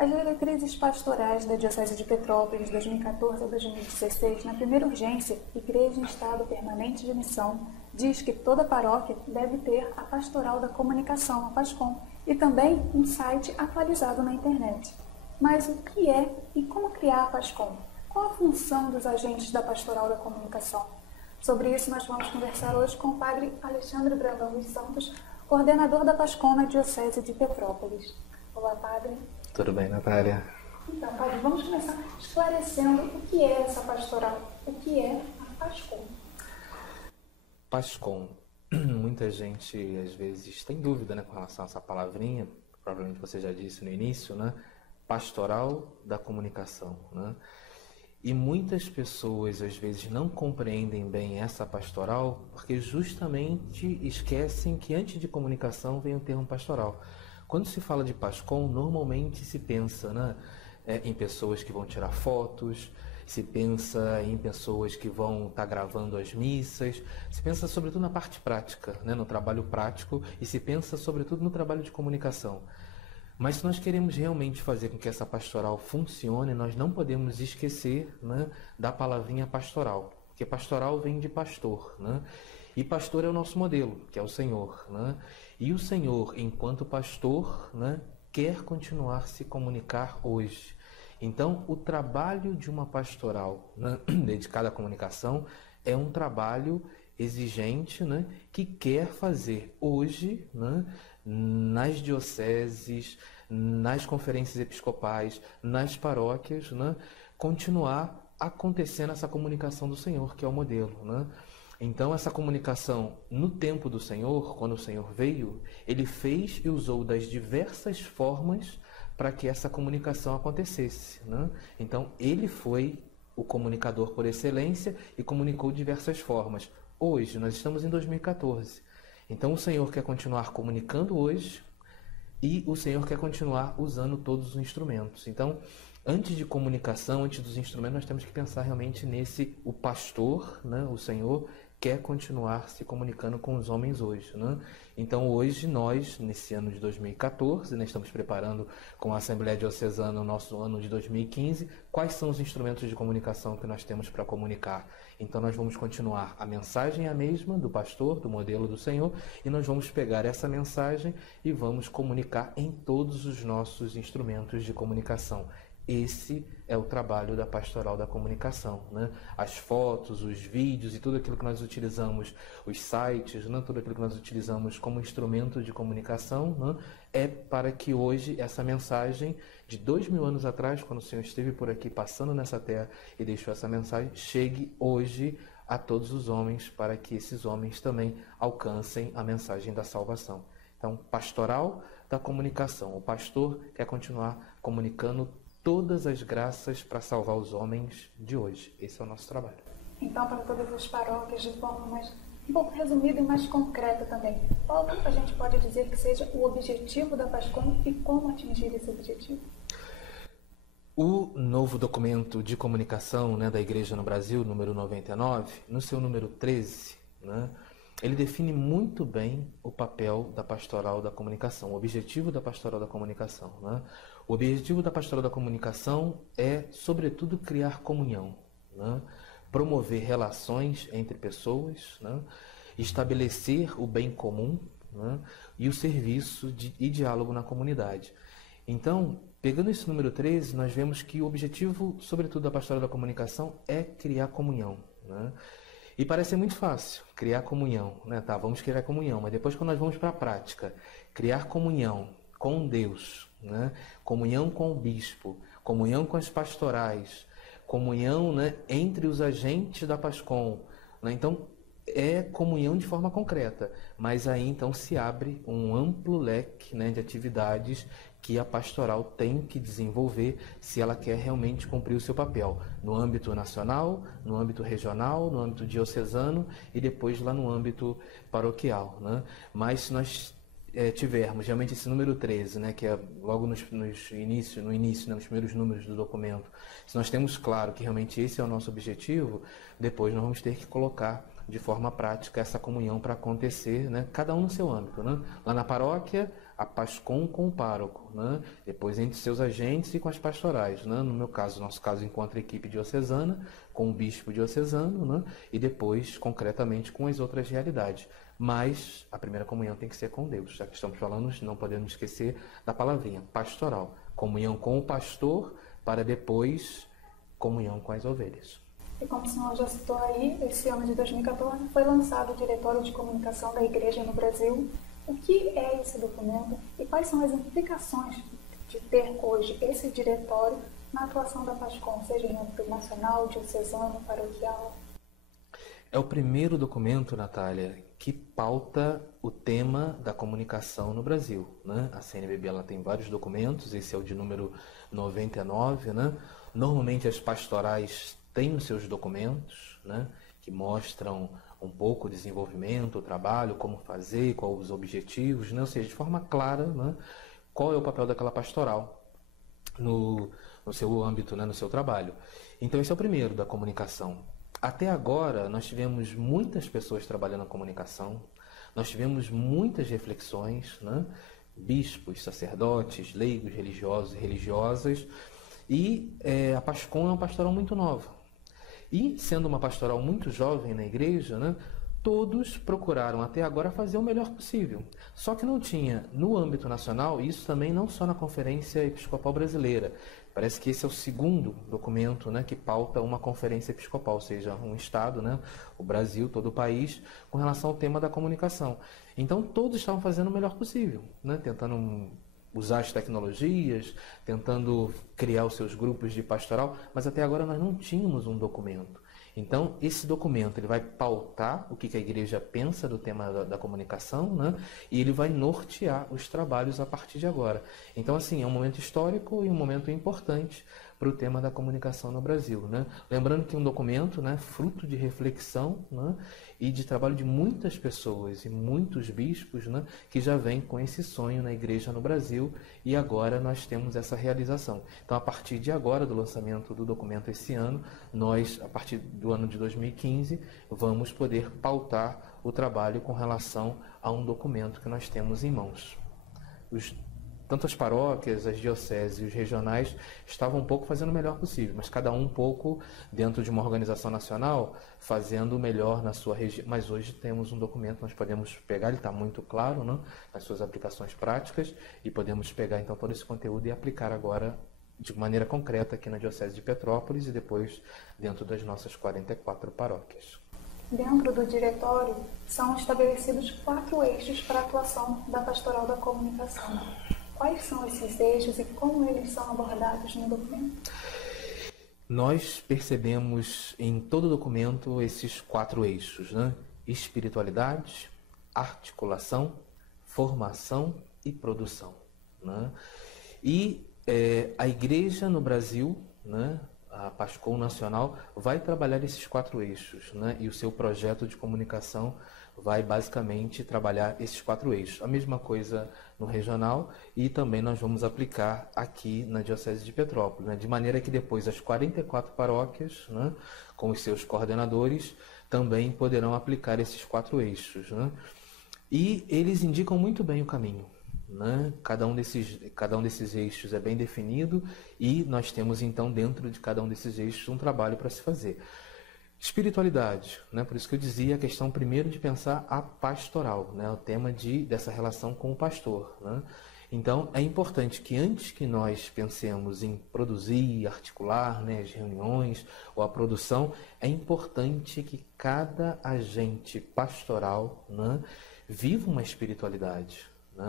As diretrizes pastorais da Diocese de Petrópolis, 2014 a 2016, na primeira urgência, Igreja em Estado Permanente de Missão, diz que toda paróquia deve ter a Pastoral da Comunicação, a PASCOM, e também um site atualizado na internet. Mas o que é e como criar a PASCOM? Qual a função dos agentes da Pastoral da Comunicação? Sobre isso nós vamos conversar hoje com o padre Alexandre Brandão dos Santos, coordenador da PASCOM na Diocese de Petrópolis. Olá, padre. Tudo bem, Natália? Então, padre, vamos começar esclarecendo o que é essa pastoral, o que é a PASCOM. PASCOM. Muita gente, às vezes, tem dúvida, né, com relação a essa palavrinha, provavelmente você já disse no início, né? Pastoral da comunicação, né? E muitas pessoas, às vezes, não compreendem bem essa pastoral porque justamente esquecem que antes de comunicação vem o termo pastoral. Quando se fala de PASCOM, normalmente se pensa, né, em pessoas que vão tirar fotos, se pensa em pessoas que vão estar gravando as missas, se pensa sobretudo na parte prática, né, no trabalho prático, e se pensa sobretudo no trabalho de comunicação. Mas se nós queremos realmente fazer com que essa pastoral funcione, nós não podemos esquecer, né, da palavrinha pastoral, porque pastoral vem de pastor, né? E pastor é o nosso modelo, que é o Senhor, né? E o Senhor, enquanto pastor, né, quer continuar a se comunicar hoje. Então, o trabalho de uma pastoral, né, dedicada à comunicação é um trabalho exigente, né, que quer fazer hoje, né, nas dioceses, nas conferências episcopais, nas paróquias, né, continuar acontecendo essa comunicação do Senhor, que é o modelo, né? Então, essa comunicação, no tempo do Senhor, quando o Senhor veio, Ele fez e usou das diversas formas para que essa comunicação acontecesse, né? Então, Ele foi o comunicador por excelência e comunicou de diversas formas. Hoje, nós estamos em 2014. Então, o Senhor quer continuar comunicando hoje e o Senhor quer continuar usando todos os instrumentos. Então, antes de comunicação, antes dos instrumentos, nós temos que pensar realmente o pastor, né, o Senhor, quer continuar se comunicando com os homens hoje, né? Então, hoje, nós, nesse ano de 2014, né, estamos preparando com a Assembleia Diocesana o nosso ano de 2015, quais são os instrumentos de comunicação que nós temos para comunicar? Então, nós vamos continuar, a mensagem é a mesma do pastor, do modelo do Senhor, e nós vamos pegar essa mensagem e vamos comunicar em todos os nossos instrumentos de comunicação. Esse é o trabalho da pastoral da comunicação, né? As fotos, os vídeos e tudo aquilo que nós utilizamos, os sites, né? Tudo aquilo que nós utilizamos como instrumento de comunicação, né? É para que hoje essa mensagem de 2000 anos atrás, quando o Senhor esteve por aqui passando nessa terra e deixou essa mensagem, chegue hoje a todos os homens, para que esses homens também alcancem a mensagem da salvação. Então, pastoral da comunicação. O pastor quer continuar comunicando todas as graças para salvar os homens de hoje. Esse é o nosso trabalho. Então, para todas as paróquias, de forma mais um pouco resumida e mais concreta também, qual a gente pode dizer que seja o objetivo da PASCOM e como atingir esse objetivo? O novo documento de comunicação, né, da Igreja no Brasil, número 99, no seu número 13, né, ele define muito bem o papel da pastoral da comunicação, o objetivo da pastoral da comunicação, né? O objetivo da pastoral da comunicação é, sobretudo, criar comunhão, né? Promover relações entre pessoas, né? Estabelecer o bem comum, né? E o serviço e diálogo na comunidade. Então, pegando esse número 13, nós vemos que o objetivo, sobretudo, da pastoral da comunicação é criar comunhão, né? E parece muito fácil criar comunhão, né? Tá, vamos criar comunhão, mas depois quando nós vamos para a prática, criar comunhão com Deus, né? Comunhão com o bispo, comunhão com as pastorais, comunhão, né, entre os agentes da PASCOM, né? Então, é comunhão de forma concreta, mas aí então se abre um amplo leque, né, de atividades que a pastoral tem que desenvolver se ela quer realmente cumprir o seu papel no âmbito nacional, no âmbito regional, no âmbito diocesano e depois lá no âmbito paroquial, né? Mas se nós tivermos realmente esse número 13, né, que é logo no início, né, nos primeiros números do documento, se nós temos claro que realmente esse é o nosso objetivo, depois nós vamos ter que colocar de forma prática essa comunhão para acontecer, né? Cada um no seu âmbito, né? Lá na paróquia, a PASCOM com o pároco, né? Depois entre seus agentes e com as pastorais, né? No meu caso, nosso caso, encontra a equipe diocesana com o bispo diocesano, né? E depois, concretamente, com as outras realidades. Mas a primeira comunhão tem que ser com Deus. Já que estamos falando, não podemos esquecer da palavrinha, pastoral. Comunhão com o pastor, para depois comunhão com as ovelhas. E como o senhor já citou aí, esse ano de 2014 foi lançado o Diretório de Comunicação da Igreja no Brasil. O que é esse documento e quais são as implicações de ter hoje esse diretório na atuação da PASCOM, seja em âmbito nacional, diocesano, paroquial? É o primeiro documento, Natália, que pauta o tema da comunicação no Brasil, né? A CNBB ela tem vários documentos, esse é o de número 99, né? Normalmente as pastorais têm os seus documentos, né? Que mostram um pouco o desenvolvimento, o trabalho, como fazer, quais os objetivos, né? Ou seja, de forma clara, né? Qual é o papel daquela pastoral no seu âmbito, né? No seu trabalho. Então esse é o primeiro, da comunicação. Até agora, nós tivemos muitas pessoas trabalhando na comunicação, nós tivemos muitas reflexões, né? Bispos, sacerdotes, leigos, religiosos e religiosas, e a PASCOM é uma pastoral muito nova. E, sendo uma pastoral muito jovem na igreja, né? Todos procuraram até agora fazer o melhor possível. Só que não tinha, no âmbito nacional, e isso também não só na Conferência Episcopal Brasileira. Parece que esse é o segundo documento, né, que pauta uma conferência episcopal, ou seja, um Estado, né, o Brasil, todo o país, com relação ao tema da comunicação. Então, todos estavam fazendo o melhor possível, né, tentando usar as tecnologias, tentando criar os seus grupos de pastoral, mas até agora nós não tínhamos um documento. Então, esse documento ele vai pautar o que a igreja pensa do tema da comunicação, né? E ele vai nortear os trabalhos a partir de agora. Então, assim, é um momento histórico e um momento importante para o tema da comunicação no Brasil, né? Lembrando que um documento, né, fruto de reflexão, né, e de trabalho de muitas pessoas e muitos bispos, né, que já vêm com esse sonho na igreja no Brasil, e agora nós temos essa realização. Então, a partir de agora, do lançamento do documento esse ano, nós, a partir do ano de 2015, vamos poder pautar o trabalho com relação a um documento que nós temos em mãos. Tanto as paróquias, as dioceses e os regionais estavam um pouco fazendo o melhor possível, mas cada um pouco dentro de uma organização nacional fazendo o melhor na sua região. Mas hoje temos um documento, nós podemos pegar, ele está muito claro, né, nas suas aplicações práticas, e podemos pegar então todo esse conteúdo e aplicar agora de maneira concreta aqui na Diocese de Petrópolis e depois dentro das nossas 44 paróquias. Dentro do diretório são estabelecidos 4 eixos para a atuação da pastoral da comunicação. Quais são esses eixos e como eles são abordados no documento? Nós percebemos em todo o documento esses 4 eixos, né? Espiritualidade, articulação, formação e produção, né? E a igreja no Brasil, né, a PASCOM Nacional, vai trabalhar esses 4 eixos, né? E o seu projeto de comunicação vai basicamente trabalhar esses 4 eixos. A mesma coisa no regional, e também nós vamos aplicar aqui na Diocese de Petrópolis, né? De maneira que depois as 44 paróquias, né, com os seus coordenadores, também poderão aplicar esses 4 eixos, né? E eles indicam muito bem o caminho, né? Cada um desses eixos é bem definido, e nós temos então dentro de cada um desses eixos um trabalho para se fazer. Espiritualidade, né? Por isso que eu dizia a questão primeiro de pensar a pastoral, né? O tema dessa relação com o pastor, né? Então é importante que antes que nós pensemos em produzir, articular, né, as reuniões ou a produção, é importante que cada agente pastoral, né, viva uma espiritualidade.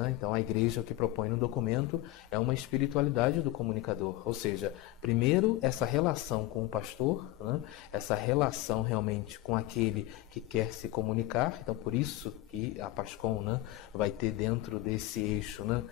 Então, a igreja, o que propõe no documento é uma espiritualidade do comunicador, ou seja, primeiro essa relação com o pastor, né? Essa relação realmente com aquele que quer se comunicar. Então, por isso que a PASCOM, né, vai ter dentro desse eixo, né,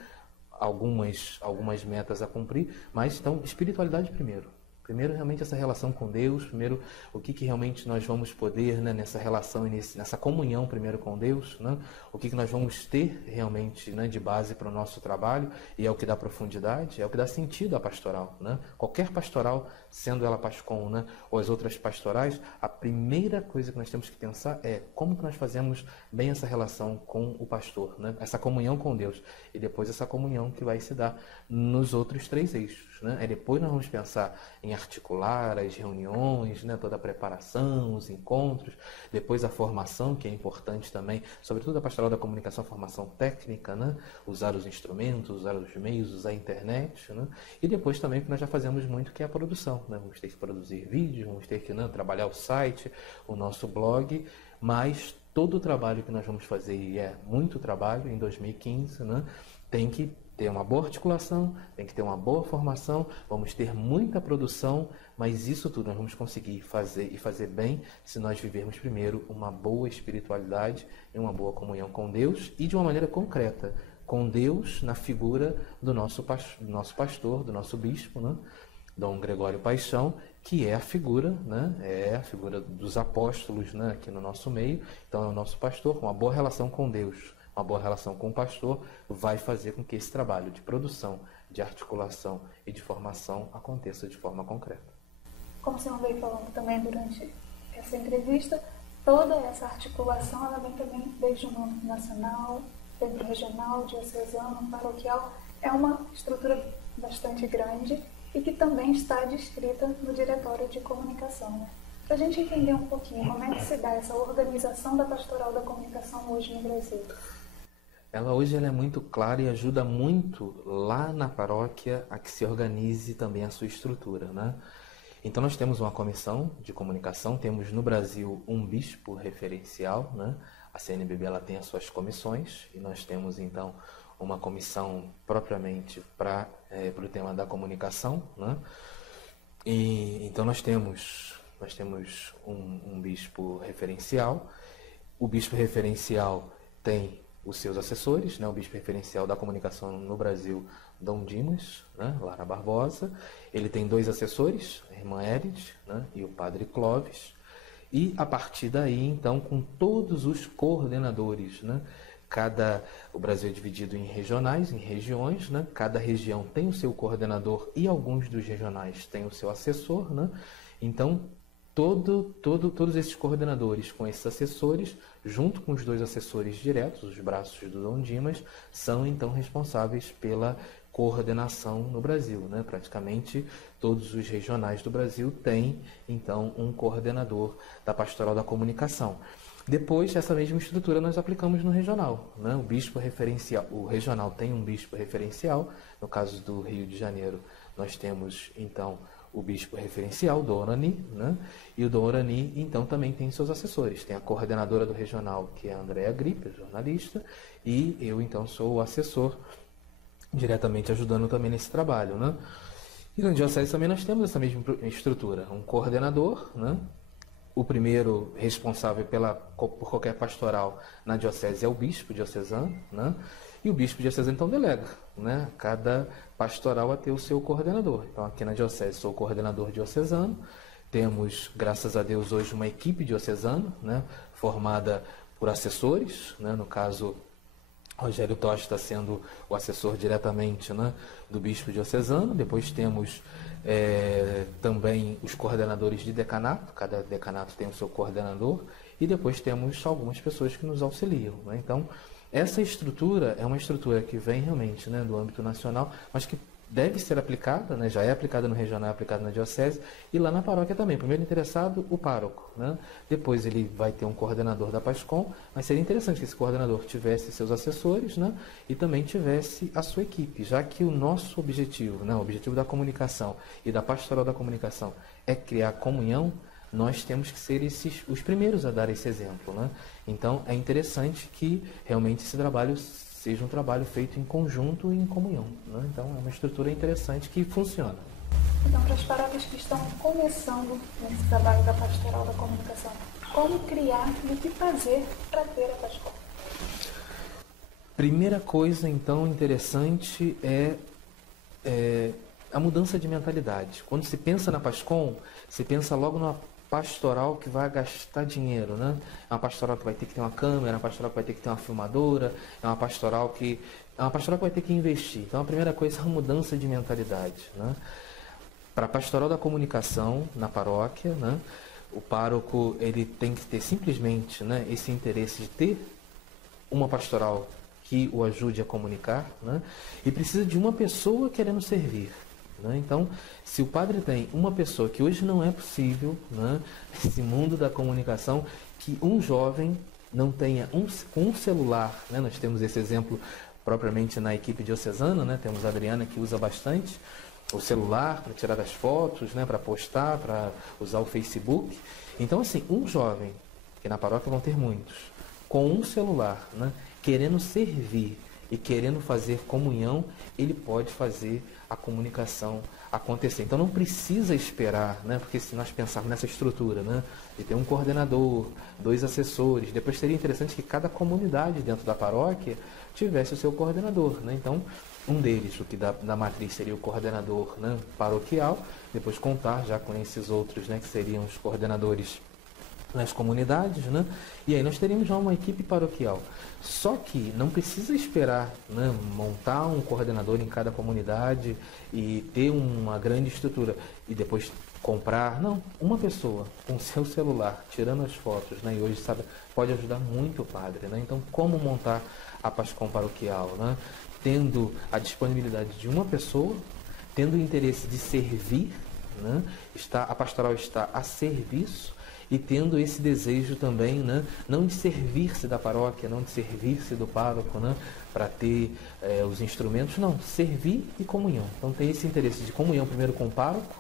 algumas metas a cumprir, mas então espiritualidade primeiro. Primeiro, realmente, essa relação com Deus. Primeiro, o que realmente nós vamos poder, né, nessa relação e nessa comunhão, primeiro, com Deus, né? O que nós vamos ter realmente, né, de base para o nosso trabalho, e é o que dá profundidade, é o que dá sentido à pastoral, né? Qualquer pastoral, sendo ela PASCOM, né, ou as outras pastorais, a primeira coisa que nós temos que pensar é como que nós fazemos bem essa relação com o pastor, né? Essa comunhão com Deus, e depois essa comunhão que vai se dar nos outros 3 eixos, né? Aí depois nós vamos pensar em articular as reuniões, né, toda a preparação, os encontros, depois a formação, que é importante também, sobretudo a pastoral da comunicação, a formação técnica, né, usar os instrumentos, usar os meios, usar a internet, né, e depois também o que nós já fazemos muito, que é a produção, né, vamos ter que produzir vídeos, vamos ter que, né, trabalhar o site, o nosso blog, mas todo o trabalho que nós vamos fazer, e é muito trabalho em 2015, né, tem que ter uma boa articulação, tem que ter uma boa formação, vamos ter muita produção, mas isso tudo nós vamos conseguir fazer e fazer bem se nós vivermos primeiro uma boa espiritualidade e uma boa comunhão com Deus, e de uma maneira concreta, com Deus na figura do nosso pastor, do nosso bispo, né? Dom Gregório Paixão, que é a figura, né? É a figura dos apóstolos, né, aqui no nosso meio. Então é o nosso pastor, com uma boa relação com Deus, uma boa relação com o pastor, vai fazer com que esse trabalho de produção, de articulação e de formação aconteça de forma concreta. Como o senhor veio falando também durante essa entrevista, toda essa articulação ela vem também desde o âmbito nacional, desde o regional, diocesano, paroquial. É uma estrutura bastante grande e que também está descrita no Diretório de Comunicação, né? Para a gente entender um pouquinho como é que se dá essa organização da pastoral da comunicação hoje no Brasil. Ela hoje é muito clara e ajuda muito lá na paróquia a que se organize também a sua estrutura, né? Então nós temos uma comissão de comunicação, temos no Brasil um bispo referencial, né? A CNBB ela tem as suas comissões, e nós temos então uma comissão propriamente para o tema da comunicação, né? E então nós temos um bispo referencial. O bispo referencial tem os seus assessores, né? O bispo referencial da comunicação no Brasil, Dom Dimas, né? Lara Barbosa. Ele tem 2 assessores, a irmã Edith, né? E o padre Clóvis. E a partir daí, então, com todos os coordenadores, né? O Brasil é dividido em regionais, em regiões, né? Cada região tem o seu coordenador e alguns dos regionais têm o seu assessor, né? Então, todos esses coordenadores com esses assessores, junto com os 2 assessores diretos, os braços do Dom Dimas, são então responsáveis pela coordenação no Brasil, né? Praticamente todos os regionais do Brasil têm então um coordenador da pastoral da comunicação. Depois, essa mesma estrutura nós aplicamos no regional, né? O bispo referencial, o regional tem um bispo referencial. No caso do Rio de Janeiro, nós temos então o bispo referencial, Dom Orani, né? E o Dom Orani, então, também tem seus assessores. Tem a coordenadora do regional, que é a Andréa Gripe, jornalista, e eu, então, sou o assessor, diretamente ajudando também nesse trabalho, né? E na diocese também nós temos essa mesma estrutura, um coordenador, né? O primeiro responsável por qualquer pastoral na diocese é o bispo diocesano, né? E o bispo diocesano então delega, né? Cada pastoral a ter o seu coordenador. Então aqui na diocese sou o coordenador diocesano. Temos, graças a Deus, hoje uma equipe diocesana, né? Formada por assessores, né? No caso, Rogério Tosti está sendo o assessor diretamente, né, do bispo diocesano. Depois temos também os coordenadores de decanato, cada decanato tem o seu coordenador, e depois temos algumas pessoas que nos auxiliam, né? Então, essa estrutura é uma estrutura que vem realmente, né, do âmbito nacional, mas que deve ser aplicada, né, já é aplicada no regional, é aplicada na diocese, e lá na paróquia também. Primeiro interessado, o pároco, né? Depois ele vai ter um coordenador da PASCOM, mas seria interessante que esse coordenador tivesse seus assessores, né, e também tivesse a sua equipe, já que o nosso objetivo, né, o objetivo da comunicação e da pastoral da comunicação é criar comunhão. Nós temos que ser os primeiros a dar esse exemplo, né? Então é interessante que realmente esse trabalho seja um trabalho feito em conjunto e em comunhão, né? Então é uma estrutura interessante que funciona. Então, para as paróquias que estão começando nesse trabalho da pastoral da comunicação, como criar e o que fazer para ter a pastoral? Primeira coisa, então, interessante é a mudança de mentalidade. Quando se pensa na PASCOM, se pensa logo numa pastoral que vai gastar dinheiro, né? É uma pastoral que vai ter que ter uma câmera, é uma pastoral que vai ter que ter uma filmadora, é uma pastoral que vai ter que investir. Então, a primeira coisa é a mudança de mentalidade, né? Para a pastoral da comunicação na paróquia, né? O pároco ele tem que ter simplesmente, né, esse interesse de ter uma pastoral que o ajude a comunicar, né? E precisa de uma pessoa querendo servir. Né? Então, se o padre tem uma pessoa, que hoje não é possível, né, nesse mundo da comunicação, que um jovem não tenha um celular, né? Nós temos esse exemplo propriamente na equipe diocesana, né? Temos a Adriana que usa bastante o celular para tirar as fotos, né? Para postar, para usar o Facebook. Então, assim, um jovem, que na paróquia vão ter muitos, com um celular, né, querendo servir e querendo fazer comunhão, ele pode fazer a comunicação acontecer. Então não precisa esperar, né? Porque se nós pensarmos nessa estrutura, né, de ter um coordenador, 2 assessores, depois seria interessante que cada comunidade dentro da paróquia tivesse o seu coordenador, né? Então, um deles, o que da matriz seria o coordenador, né, paroquial, depois contar já com esses outros, né, que seriam os coordenadores nas comunidades, né? E aí nós teríamos já uma equipe paroquial. Só que não precisa esperar, né, montar um coordenador em cada comunidade e ter uma grande estrutura e depois comprar. Não, uma pessoa com seu celular, tirando as fotos, né, e hoje sabe, pode ajudar muito o padre, né? Então, como montar a PASCOM paroquial, né? Tendo a disponibilidade de uma pessoa, tendo o interesse de servir, né? A pastoral está a serviço, e tendo esse desejo também, né, não de servir-se da paróquia, não de servir-se do pároco, né, para ter os instrumentos, não, servir e comunhão. Então tem esse interesse de comunhão primeiro com o pároco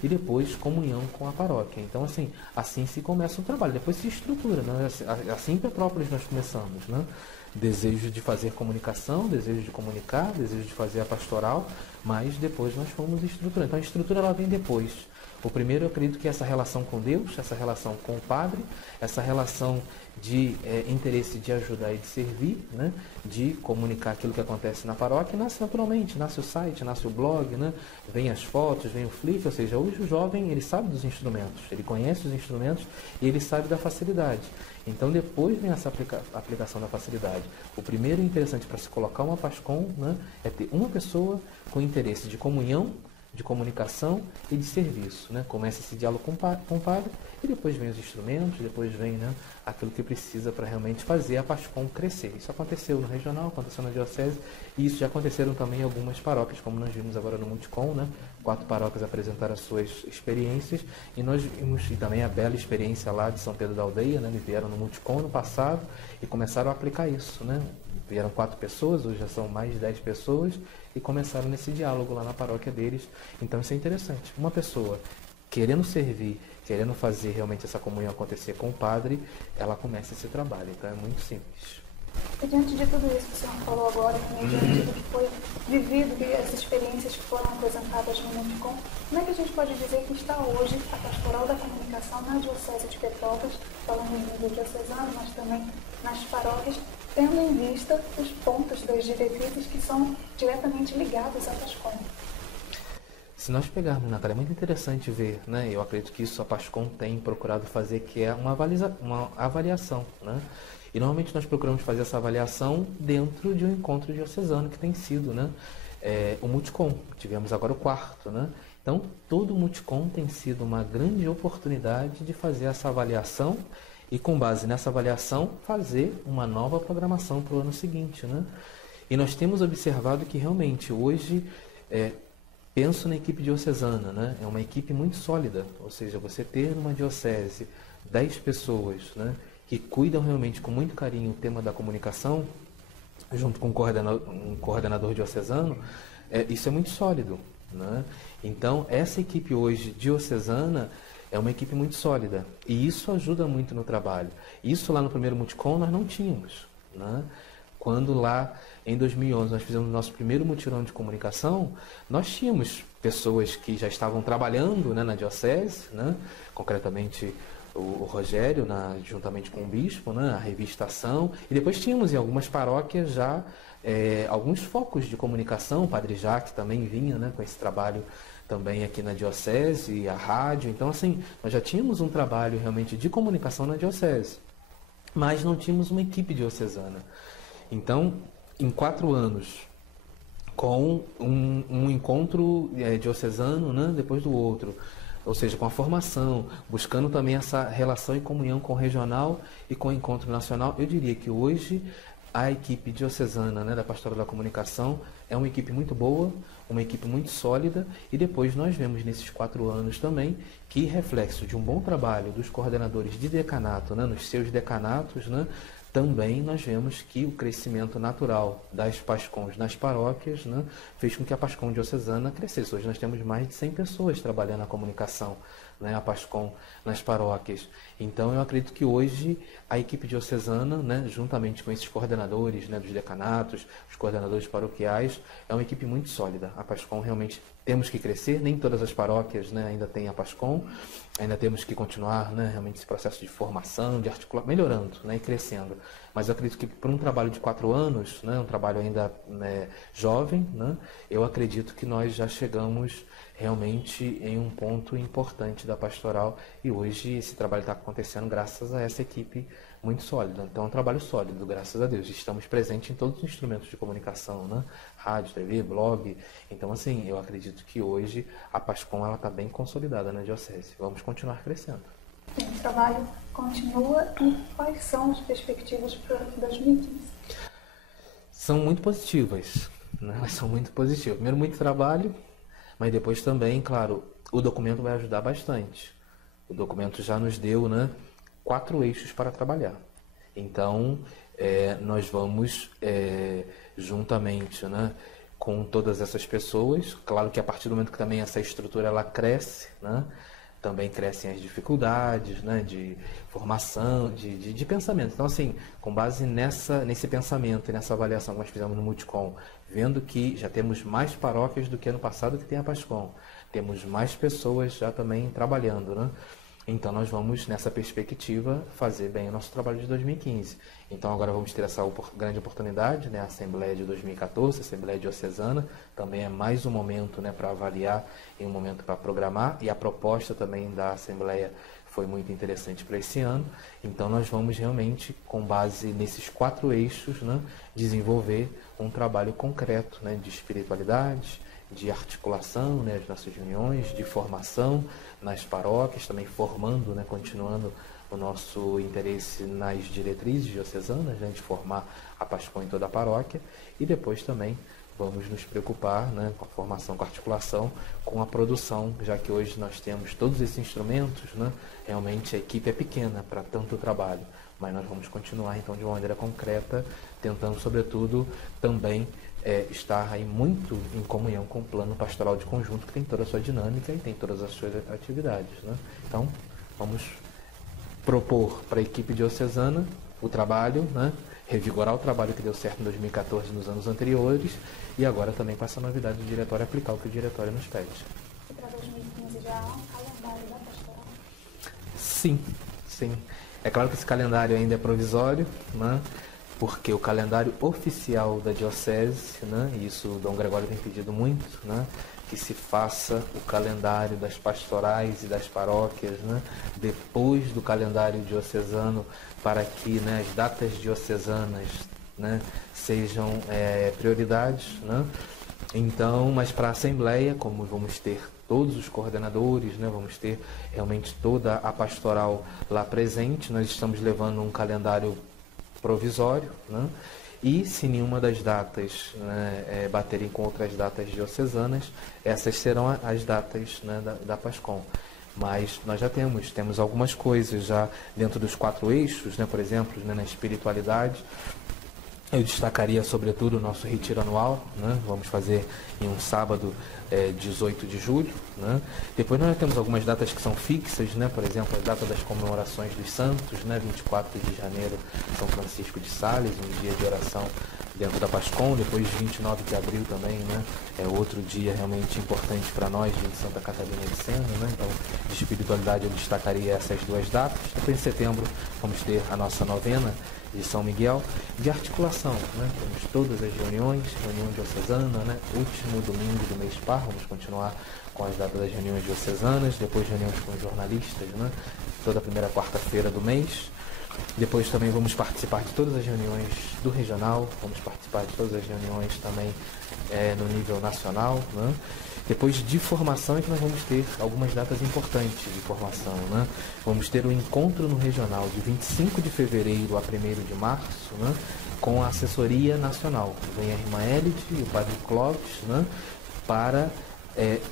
e depois comunhão com a paróquia. Então assim se começa o trabalho, depois se estrutura, né? Assim em Petrópolis nós começamos, né? Desejo de fazer comunicação, desejo de comunicar, desejo de fazer a pastoral, mas depois nós fomos estruturando. Então a estrutura ela vem depois. O primeiro, eu acredito que essa relação com Deus, essa relação com o padre, essa relação de interesse de ajudar e de servir, né? De comunicar aquilo que acontece na paróquia, nasce naturalmente, nasce o site, nasce o blog, né? Vem as fotos, vem o Flickr, ou seja, hoje o jovem ele sabe dos instrumentos, ele conhece os instrumentos e ele sabe da facilidade. Então depois vem essa aplicação da facilidade. O primeiro interessante para se colocar uma PASCOM, né, é ter uma pessoa com interesse de comunhão, de comunicação e de serviço, né? Começa esse diálogo com o padre e depois vem os instrumentos, depois vem, né, aquilo que precisa para realmente fazer a PASCOM crescer. Isso aconteceu no regional, aconteceu na diocese e isso já aconteceram também em algumas paróquias, como nós vimos agora no Multicom, né? 4 paróquias apresentaram as suas experiências e nós vimos e também a bela experiência lá de São Pedro da Aldeia, né? Eles vieram no Multicom no passado e começaram a aplicar isso, né? Vieram 4 pessoas, hoje já são mais de 10 pessoas e começaram nesse diálogo lá na paróquia deles. Então isso é interessante. Uma pessoa querendo servir, querendo fazer realmente essa comunhão acontecer com o padre, ela começa esse trabalho. Então é muito simples. E diante de tudo isso que o senhor falou agora, também diante do que foi vivido, as experiências que foram apresentadas no Multicom, como é que a gente pode dizer que está hoje a pastoral da comunicação na Diocese de Petrópolis, falando em nível diocesano, mas também nas paróquias, tendo em vista os pontos das diretrizes que são diretamente ligados à PASCOM? Se nós pegarmos, Natália, é muito interessante ver, né? Eu acredito que isso a PASCOM tem procurado fazer, que é uma avaliação, né? E normalmente nós procuramos fazer essa avaliação dentro de um encontro diocesano que tem sido, né, o Multicom. Tivemos agora o 4º, né? Então, todo o Multicom tem sido uma grande oportunidade de fazer essa avaliação e, com base nessa avaliação, fazer uma nova programação para o ano seguinte, né? E nós temos observado que realmente hoje, penso na equipe diocesana, né? É uma equipe muito sólida, ou seja, você ter numa diocese 10 pessoas, né, que cuidam realmente com muito carinho o tema da comunicação, junto com um coordenador diocesano, isso é muito sólido, né? Então, essa equipe hoje diocesana é uma equipe muito sólida e isso ajuda muito no trabalho. Isso lá no primeiro Multicom nós não tínhamos, né? Quando lá em 2011 nós fizemos o nosso primeiro mutirão de comunicação, nós tínhamos pessoas que já estavam trabalhando, né, na diocese, né? Concretamente o Rogério, juntamente com o bispo, né, a revistação, e depois tínhamos em algumas paróquias já alguns focos de comunicação. O Padre Jacques também vinha, né, com esse trabalho também aqui na diocese, a rádio. Então, assim, nós já tínhamos um trabalho realmente de comunicação na diocese, mas não tínhamos uma equipe diocesana. Então, em 4 anos, com um encontro diocesano, né, depois do outro, ou seja, com a formação, buscando também essa relação e comunhão com o regional e com o encontro nacional, eu diria que hoje a equipe diocesana, né, da Pastoral da Comunicação é uma equipe muito boa, uma equipe muito sólida, e depois nós vemos nesses 4 anos também que, reflexo de um bom trabalho dos coordenadores de decanato, né, nos seus decanatos, né, também nós vemos que o crescimento natural das PASCONs nas paróquias, né, fez com que a PASCON diocesana crescesse. Hoje nós temos mais de 100 pessoas trabalhando na comunicação, né, a PASCON nas paróquias. Então eu acredito que hoje a equipe diocesana, né, juntamente com esses coordenadores, né, dos decanatos, os coordenadores paroquiais, é uma equipe muito sólida. A PASCON realmente temos que crescer, nem todas as paróquias, né, ainda têm a PASCON, ainda temos que continuar, né, realmente esse processo de formação, de articulação, melhorando, né, e crescendo. Mas eu acredito que por um trabalho de 4 anos, né, um trabalho ainda jovem, né, eu acredito que nós já chegamos realmente em um ponto importante da pastoral, e hoje esse trabalho está acontecendo graças a essa equipe muito sólida. Então é um trabalho sólido, graças a Deus. Estamos presentes em todos os instrumentos de comunicação, né? Rádio, TV, blog. Então, assim, eu acredito que hoje a PASCON está bem consolidada na diocese. Vamos continuar crescendo. Sim, o trabalho continua. E quais são as perspectivas para 2015? São muito positivas, né? Elas são muito positivas. Primeiro, muito trabalho, mas depois também, claro, o documento vai ajudar bastante. O documento já nos deu, né, 4 eixos para trabalhar. Então, nós vamos, juntamente, né, com todas essas pessoas, claro que a partir do momento que também essa estrutura ela cresce, né, também crescem as dificuldades, né, de formação, de pensamento. Então, assim, com base nesse pensamento e nessa avaliação que nós fizemos no Multicom, vendo que já temos mais paróquias do que ano passado que tem a PASCON, temos mais pessoas já também trabalhando, né? Então, nós vamos, nessa perspectiva, fazer bem o nosso trabalho de 2015. Então, agora vamos ter essa grande oportunidade, né? A Assembleia de 2014, a Assembleia Diocesana, também é mais um momento, né, para avaliar e um momento para programar. E a proposta também da Assembleia foi muito interessante para esse ano. Então, nós vamos realmente, com base nesses 4 eixos, né, desenvolver um trabalho concreto, né, de espiritualidade, de articulação, né, as nossas reuniões, de formação nas paróquias, também formando, né, continuando o nosso interesse nas diretrizes diocesanas, né, de formar a PASCON em toda a paróquia, e depois também vamos nos preocupar, né, com a formação, com a articulação, com a produção, já que hoje nós temos todos esses instrumentos, né, realmente a equipe é pequena para tanto trabalho, mas nós vamos continuar então de uma maneira concreta, tentando sobretudo também estar aí muito em comunhão com o plano pastoral de conjunto, que tem toda a sua dinâmica e tem todas as suas atividades, né? Então, vamos propor para a equipe diocesana o trabalho, né? Revigorar o trabalho que deu certo em 2014 nos anos anteriores, e agora também com essa novidade do diretório aplicar o que o diretório nos pede. E para 2015 já há um calendário da pastoral? Sim, sim. É claro que esse calendário ainda é provisório, né? Porque o calendário oficial da diocese, né, e isso o Dom Gregório tem pedido muito, né, que se faça o calendário das pastorais e das paróquias, né, depois do calendário diocesano, para que, né, as datas diocesanas, né, sejam prioridades, né. Então, mas para a Assembleia, como vamos ter todos os coordenadores, né, vamos ter realmente toda a pastoral lá presente, nós estamos levando um calendário provisório, né? E se nenhuma das datas, né, baterem com outras datas diocesanas, essas serão as datas, né, da PASCON. Mas nós já temos algumas coisas já dentro dos 4 eixos, né, por exemplo, né, na espiritualidade, Eu destacaria, sobretudo, o nosso retiro anual, né? Vamos fazer em um sábado, 18 de julho. Né? Depois nós temos algumas datas que são fixas, né? Por exemplo, a data das comemorações dos santos, né? 24 de janeiro, São Francisco de Sales, um dia de oração dentro da Pascom. Depois, 29 de abril também, né? É outro dia realmente importante para nós, de Santa Catarina de Sena. Né? Então, de espiritualidade, eu destacaria essas duas datas. Depois, em setembro, vamos ter a nossa novena de São Miguel, de articulação, né? Temos todas as reunião diocesana, né? Último domingo do mês par, vamos continuar com as datas das reuniões diocesanas, depois reuniões com os jornalistas, né? Toda a primeira quarta-feira do mês. Depois também vamos participar de todas as reuniões do regional, vamos participar de todas as reuniões também no nível nacional, né? Depois de formação é que nós vamos ter algumas datas importantes de formação, né? Vamos ter o encontro no regional de 25 de fevereiro a 1º de março, né? Com a assessoria nacional. Vem a irmã Elite e o padre Clóvis, né? Para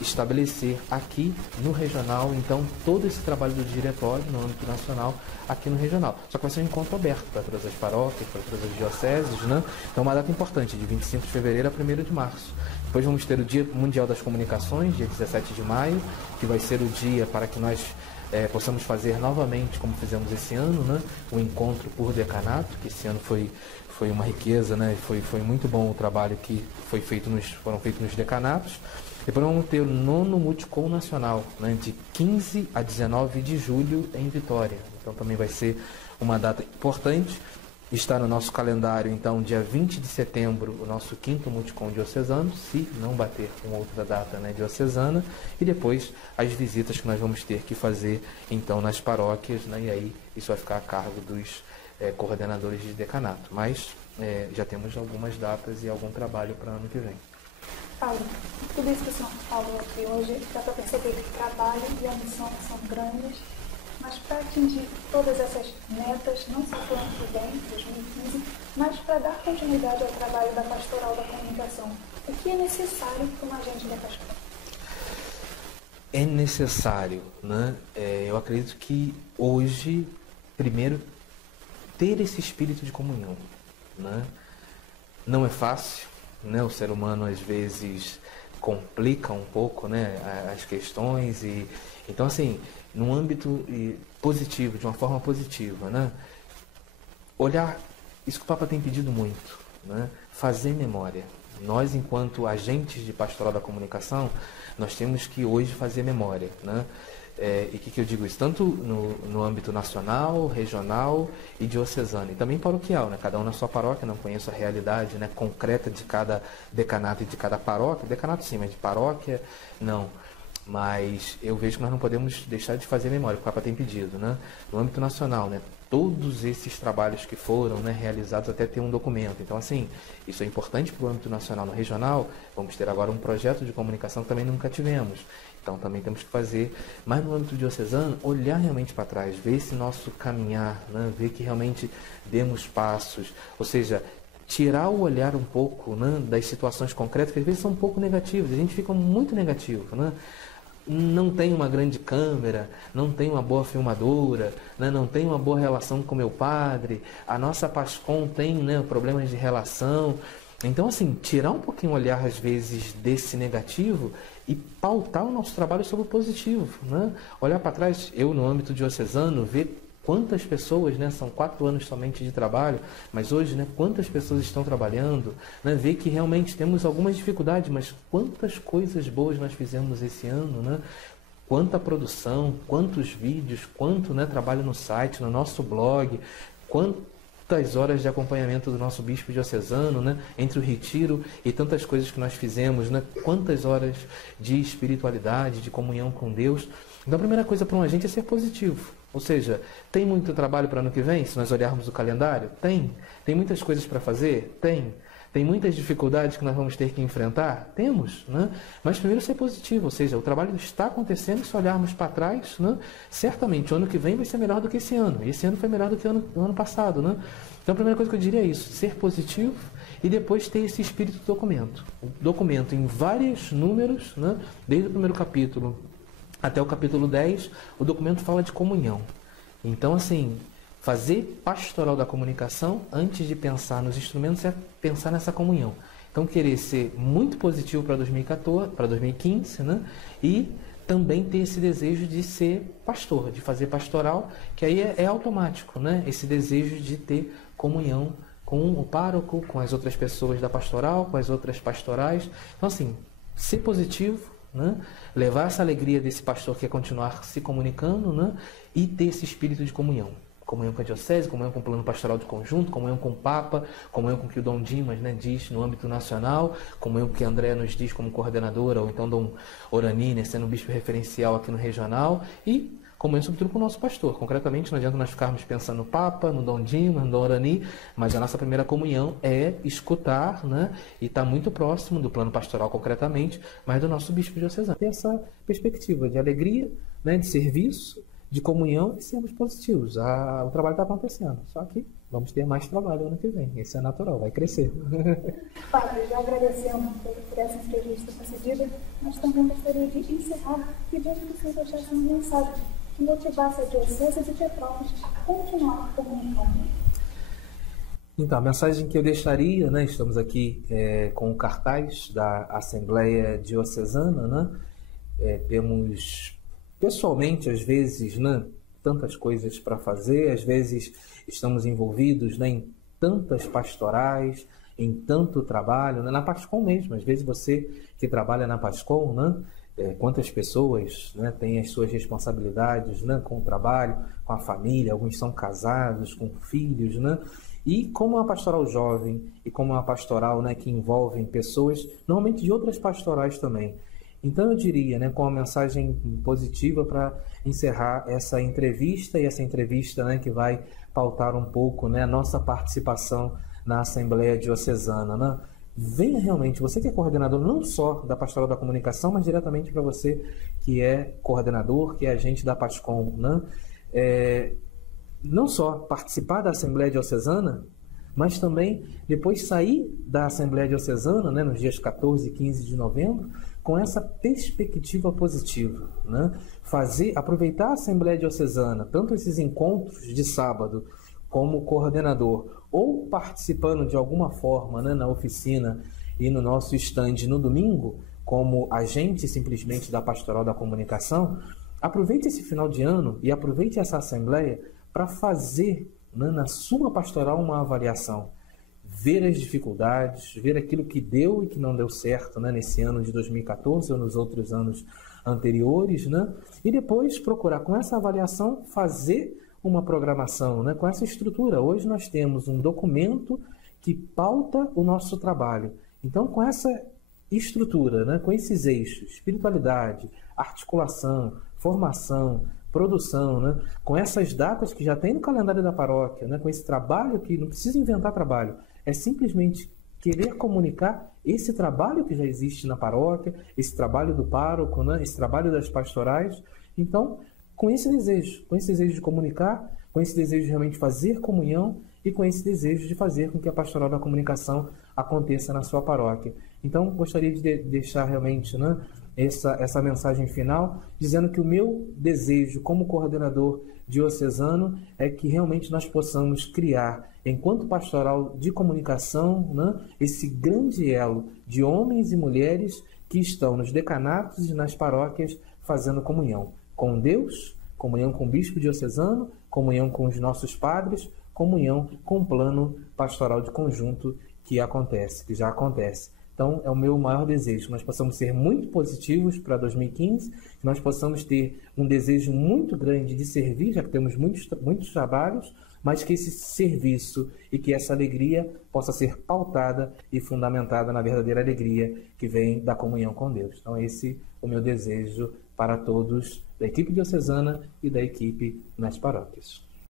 estabelecer aqui no regional, então, todo esse trabalho do diretório no âmbito nacional aqui no regional. Só que vai ser um encontro aberto para todas as paróquias, para todas as dioceses, né? Então, uma data importante, de 25 de fevereiro a 1º de março. Depois vamos ter o Dia Mundial das Comunicações, dia 17 de maio, que vai ser o dia para que nós possamos fazer novamente, como fizemos esse ano, né? O encontro por decanato, que esse ano foi uma riqueza, né? Foi muito bom o trabalho que foram feitos nos decanatos. Depois vamos ter o 9º Multicom Nacional, né, de 15 a 19 de julho em Vitória. Então também vai ser uma data importante. Está no nosso calendário, então, dia 20 de setembro, o nosso 5º Multicom Diocesano, se não bater com outra data, né, diocesana. E depois as visitas que nós vamos ter que fazer, então, nas paróquias, né, e aí isso vai ficar a cargo dos coordenadores de decanato. Mas já temos algumas datas e algum trabalho para ano que vem. Paulo, tudo isso que o senhor falou aqui hoje, dá para perceber que o trabalho e a missão são grandes, mas para atingir todas essas metas, não só para o ano que vem, 2015, mas para dar continuidade ao trabalho da Pastoral da Comunicação, o que é necessário para uma agente da Pastoral? É necessário, né? Eu acredito que hoje, primeiro, ter esse espírito de comunhão, né? Não é fácil, né? O ser humano às vezes complica um pouco, né, as questões, e então, assim, num âmbito positivo, de uma forma positiva, né? Olhar, isso que o Papa tem pedido muito, né? Fazer memória. Nós, enquanto agentes de pastoral da comunicação, nós temos que hoje fazer memória, né? E o que eu digo isso? Tanto no âmbito nacional, regional e diocesano, e também paroquial, né? Cada um na sua paróquia. Não conheço a realidade, né, concreta de cada decanato e de cada paróquia. Decanato sim, mas de paróquia não. Mas eu vejo que nós não podemos deixar de fazer memória, o Papa tem pedido, né? No âmbito nacional, né? Todos esses trabalhos que foram, né, realizados até ter um documento. Então, assim, isso é importante para o âmbito nacional. No regional, vamos ter agora um projeto de comunicação que também nunca tivemos. Então, também temos que fazer. Mas no âmbito diocesano, olhar realmente para trás, ver esse nosso caminhar, né, ver que realmente demos passos. Ou seja, tirar o olhar um pouco, né, das situações concretas, que às vezes são um pouco negativas. A gente fica muito negativo, né? Não tem uma grande câmera, não tem uma boa filmadora, né? Não tem uma boa relação com meu padre, a nossa Pascom tem, né, problemas de relação. Então, assim, tirar um pouquinho o olhar, às vezes, desse negativo e pautar o nosso trabalho sobre o positivo, né? Olhar para trás, eu no âmbito diocesano, ver quantas pessoas, né, são 4 anos somente de trabalho, mas hoje, né, quantas pessoas estão trabalhando, né, ver que realmente temos algumas dificuldades, mas quantas coisas boas nós fizemos esse ano, né? Quanta produção, quantos vídeos, quanto, né, trabalho no site, no nosso blog, quantas horas de acompanhamento do nosso bispo diocesano, né, entre o retiro e tantas coisas que nós fizemos, né, quantas horas de espiritualidade, de comunhão com Deus. Então, a primeira coisa para um agente é ser positivo. Ou seja, tem muito trabalho para ano que vem, se nós olharmos o calendário? Tem. Tem muitas coisas para fazer? Tem. Tem muitas dificuldades que nós vamos ter que enfrentar? Temos, né? Mas primeiro ser positivo, ou seja, o trabalho está acontecendo, se olharmos para trás, né, certamente o ano que vem vai ser melhor do que esse ano. E esse ano foi melhor do que o ano passado, né? Então a primeira coisa que eu diria é isso, ser positivo e depois ter esse espírito do documento. O documento em vários números, né, desde o primeiro capítulo até o capítulo 10, o documento fala de comunhão. Então, assim, Fazer pastoral da comunicação, antes de pensar nos instrumentos, é pensar nessa comunhão. Então, querer ser muito positivo para 2014, para 2015, né? E também ter esse desejo de ser pastor, de fazer pastoral, que aí é automático, né? Esse desejo de ter comunhão com o pároco, com as outras pessoas da pastoral, com as outras pastorais. Então, assim, ser positivo, né? Levar essa alegria desse pastor que é continuar se comunicando, né? E ter esse espírito de comunhão. Comunhão com a diocese, comunhão com o plano pastoral de conjunto, comunhão com o Papa, comunhão com o que o Dom Dimas, né, diz no âmbito nacional, comunhão com o que a André nos diz como coordenadora, ou então Dom Orani, né, sendo um bispo referencial aqui no regional, e comunhão sobretudo com o nosso pastor. Concretamente, não adianta nós ficarmos pensando no Papa, no Dom Dimas, no Dom Orani, mas a nossa primeira comunhão é escutar, né, e estar muito próximo do plano pastoral concretamente, mas do nosso bispo diocesano. Ter essa perspectiva de alegria, né, de serviço, de comunhão e sermos positivos. O trabalho está acontecendo, só que vamos ter mais trabalho ano que vem. Isso é natural, vai crescer. Padre, já agradecemos por essa entrevista concedida, mas também gostaria de encerrar pedindo que o senhor deixasse uma mensagem que motivasse a Diocese de Petrópolis a continuar comunicando. Então, a mensagem que eu deixaria, né, estamos aqui com o cartaz da Assembleia Diocesana, né, temos pessoalmente, às vezes, né, tantas coisas para fazer, às vezes estamos envolvidos, né, em tantas pastorais, em tanto trabalho, né, na Pascom mesmo. Às vezes você que trabalha na Pascom, né, quantas pessoas, né, têm as suas responsabilidades, né, com o trabalho, com a família, alguns são casados, com filhos, né, e como a pastoral jovem e como a pastoral, né, que envolvem pessoas, normalmente de outras pastorais também. Então eu diria, né, com uma mensagem positiva para encerrar essa entrevista, e essa entrevista, né, que vai pautar um pouco, né, a nossa participação na Assembleia Diocesana, né? Venha realmente, você que é coordenador não só da Pastoral da Comunicação, mas diretamente para você que é coordenador, que é agente da PASCOM, né? Não só participar da Assembleia Diocesana, mas também depois sair da Assembleia Diocesana, né, nos dias 14 e 15 de novembro, com essa perspectiva positiva, né? Aproveitar a Assembleia Diocesana, tanto esses encontros de sábado como coordenador, ou participando de alguma forma, né, na oficina e no nosso stand no domingo, como agente simplesmente da Pastoral da Comunicação. Aproveite esse final de ano e aproveite essa Assembleia para fazer, né, na sua pastoral uma avaliação. Ver as dificuldades, ver aquilo que deu e que não deu certo, né, nesse ano de 2014 ou nos outros anos anteriores, né, e depois procurar, com essa avaliação, fazer uma programação, né, com essa estrutura. Hoje nós temos um documento que pauta o nosso trabalho. Então, com essa estrutura, né, com esses eixos, espiritualidade, articulação, formação, produção, né, com essas datas que já tem no calendário da paróquia, né, com esse trabalho que não precisa inventar trabalho, é simplesmente querer comunicar esse trabalho que já existe na paróquia, esse trabalho do pároco, né, esse trabalho das pastorais. Então, com esse desejo de comunicar, com esse desejo de realmente fazer comunhão e com esse desejo de fazer com que a Pastoral da Comunicação aconteça na sua paróquia. Então, gostaria de deixar realmente, né, essa mensagem final, dizendo que o meu desejo como coordenador diocesano é que realmente nós possamos criar, enquanto pastoral de comunicação, né, esse grande elo de homens e mulheres que estão nos decanatos e nas paróquias fazendo comunhão com Deus, comunhão com o bispo diocesano, comunhão com os nossos padres, comunhão com o plano pastoral de conjunto que já acontece. Então, é o meu maior desejo, que nós possamos ser muito positivos para 2015, que nós possamos ter um desejo muito grande de servir, já que temos muitos trabalhos, mas que esse serviço e que essa alegria possa ser pautada e fundamentada na verdadeira alegria que vem da comunhão com Deus. Então, esse é o meu desejo para todos da equipe diocesana e da equipe nas paróquias.